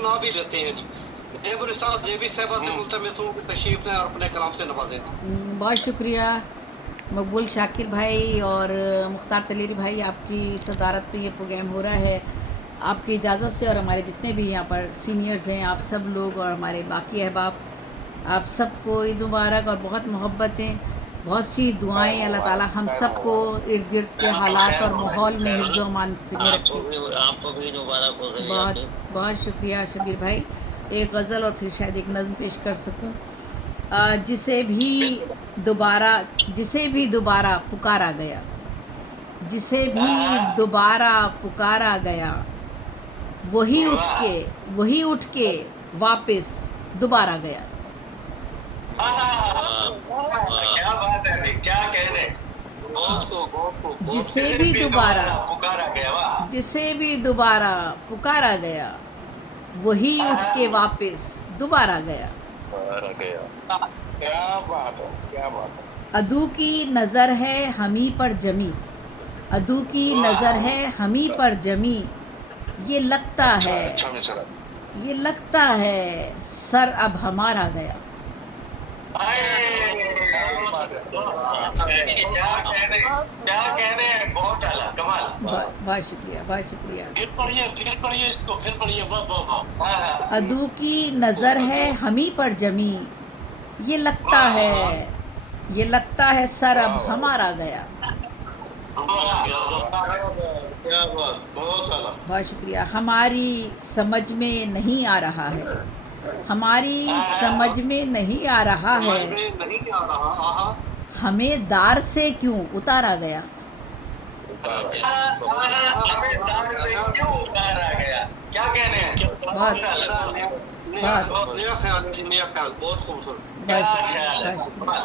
सुना भी लेते हैं जी। देवर साहब देवी साहबा से मुल्तमस हूँ कि तशरीफ ने और अपने कलाम से नवाजें। बहुत शुक्रिया मकबूल शाकिर भाई और मुख्तार तलेरी भाई, आपकी सदारत पे ये प्रोग्राम हो रहा है। आपकी इजाज़त से और हमारे जितने भी यहाँ पर सीनियर्स हैं, आप सब लोग और हमारे बाकी अहबाब, आप सबको ईद मुबारक और बहुत मोहब्बतें, बहुत सी दुआएं। अल्लाह ताला हम सबको इर्द गिर्द के हालात और माहौल में हिफ्ज़ व अमान में रखे। आपको भी मुबारक हो रही बहुत बहुत शुक्रिया शबीर भाई। एक गज़ल और फिर शायद एक नज़म पेश कर सकूं। जिसे भी दोबारा पुकारा गया, जिसे भी दोबारा पुकारा गया, वही उठ के वापस दोबारा गया। क्या बात है, क्या कह रहे। जिसे भी दोबारा पुकारा गया, वाह। जिसे भी दोबारा पुकारा गया, वही उठ के वापस दोबारा गया। क्या बात है, क्या बात है। अदू की नज़र है हमी पर जमी, अदू की नज़र है हमी पर जमी, ये लगता है, ये लगता है सर अब हमारा गया। क्या कहने, बहुत आला, कमाल। बहुत शुक्रिया, बहुत शुक्रिया। फिर पढ़िए इसको, फिर पढ़िए। वाह। अदू की नज़र है हमी पर जमी, ये लगता है, ये लगता है सर अब हमारा गया। क्या बात, बहुत आला। बहुत शुक्रिया। हमारी समझ में नहीं आ रहा है, हमारी समझ में नहीं आ रहा है, नहीं आ रहा। हमें दार से क्यों उतारा गया। क्यों उतारा गया, क्या कहने हैं। बहुत नया ख्याल, नया ख्याल, बहुत खूबसूरत। बहुत शुक्रिया।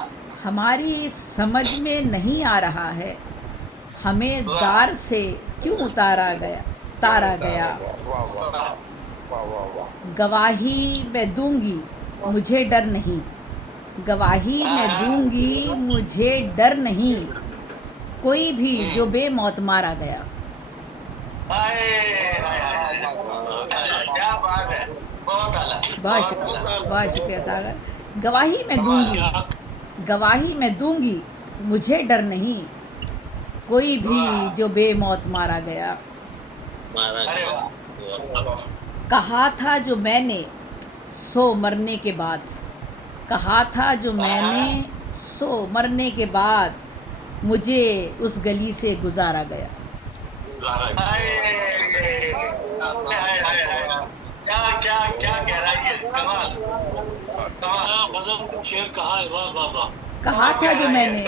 हमारी समझ में नहीं आ रहा है, हमें दार से क्यों उतारा गया। गवाही मैं दूंगी मुझे डर नहीं, गवाही मैं दूंगी मुझे डर नहीं, कोई भी जो बेमौत मारा गया। क्या बात है, बहुत आला। बहुत शुक्रिया, बहुत शुक्रिया सागर। गवाही मैं दूंगी, गवाही मैं दूंगी मुझे डर नहीं, कोई भी जो बेमौत मारा गया। कहा था जो मैंने सो मरने के बाद, कहा था जो मैंने सो मरने के बाद, मुझे उस गली से गुजारा गया। क्या क्या कह रहा है ये, कमाल। शेर कहा है, वाह वाह वाह। कहा था जो मैंने,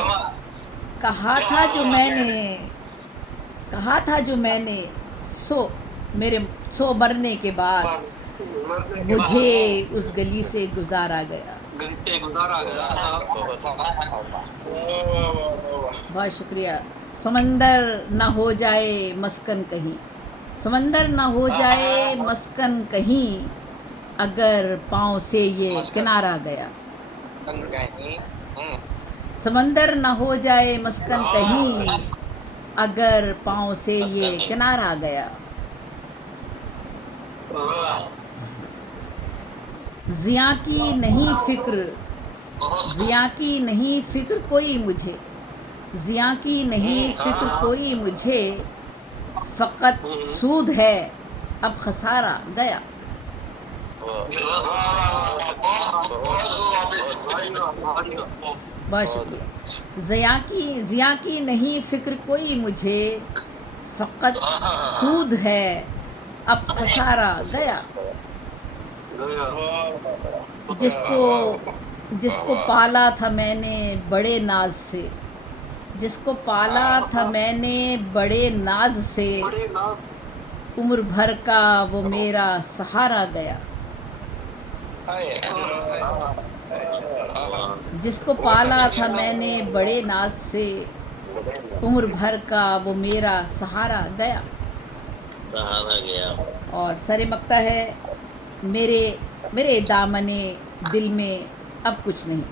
कहा था जो मैंने, कहा था जो मैंने सो मरने के बाद, मुझे उस गली से गुजारा गया। बहुत शुक्रिया। समंदर ना हो जाए मस्कन कहीं, समंदर ना हो जाए मस्कन कहीं, अगर पाँव से ये किनारा गया। समंदर ना हो जाए मस्कन कहीं, अगर पाँव से ये किनारा गया। ज़िया की नहीं फिक्र, ज़िया की नहीं फिक्र कोई मुझे, ज़िया की नहीं फिक्र कोई मुझे, फ़कत सूद है अब खसारा गया। बहुत शुक्रिया। ज़िया की नहीं फिक्र कोई मुझे, फ़कत सूद है अब खसारा गया। जिसको पाला था मैंने बड़े नाज से, जिसको पाला था मैंने बड़े नाज से, उम्र भर का वो मेरा सहारा गया। जिसको पाला था मैंने बड़े नाज से, उम्र भर का वो मेरा सहारा गया। और सरे मक्ता है, मेरे दामने दिल में अब कुछ नहीं,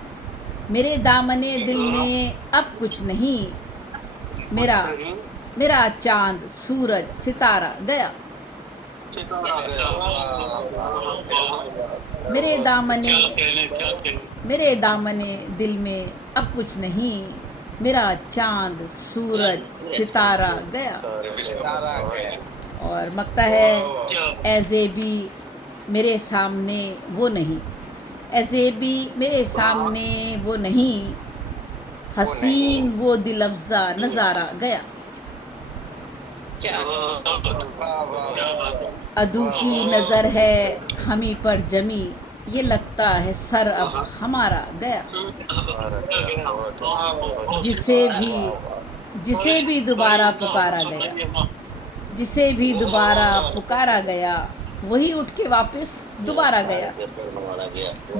मेरे दामने दिल में अब कुछ नहीं, मेरा चांद सूरज सितारा गया। میرے دامن کیا کہنے میرے دامن دل میں اب کچھ نہیں، میرا چاند سورج ستارہ گیا. ستارہ گیا. اور مکتا ہے کیا اے زیبی میرے سامنے وہ نہیں، اے زیبی میرے سامنے وہ نہیں، حسین وہ دل افزا نظارہ گیا. واہ واہ کیا بات ہے. عدو کی نظر ہے ہمیں پر جمی، یہ لگتا ہے سر اب ہمارا گیا. جسے بھی دوبارہ پکارا گیا، جسے بھی دوبارہ پکارا گیا، وہی اٹھ کے واپس دوبارہ گیا.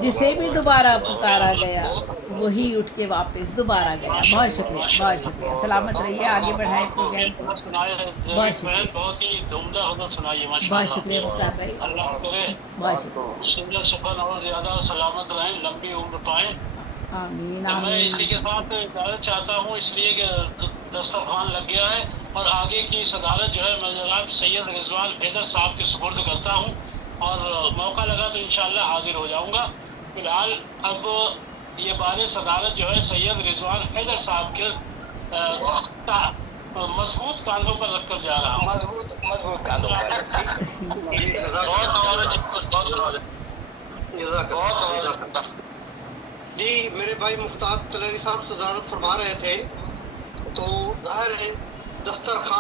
جسے بھی دوبارہ پکارا گیا، وہی اٹھ کے واپس دوبارہ گیا. بہت شکریہ، بہت شکریہ. سلامت رہیے، آگے بڑھائیں پروگرام کو. بہت شکریہ، بہت ہی عمدہ ہونا سنائیے ماشاء بہت اللہ. شکریہ مختار بھائی، اللہ کرے بہت شکریہ. سنت سفر اور زیادہ سلامت رہیں، لمبی عمر پائیں. آمین میں آمین. اسی کے ساتھ اجازت چاہتا ہوں، اس لیے کہ دسترخوان لگ گیا ہے اور آگے کی صدارت جو ہے میں جناب سید رضوان حیدر صاحب کے سپرد کرتا ہوں، اور موقع لگا تو انشاءاللہ حاضر ہو جاؤں گا. فی الحال اب یہ بار صدارت جو ہے سید رضوان حیدر صاحب کے مضبوط کاندھوں پر رکھ کر جا رہا ہوں. مضبوط کاندھوں پر. ٹھیک. جی میرے بھائی مختار تلیری صاحب صدارت فرما رہے تھے، تو ظاہر ہے دسترخوان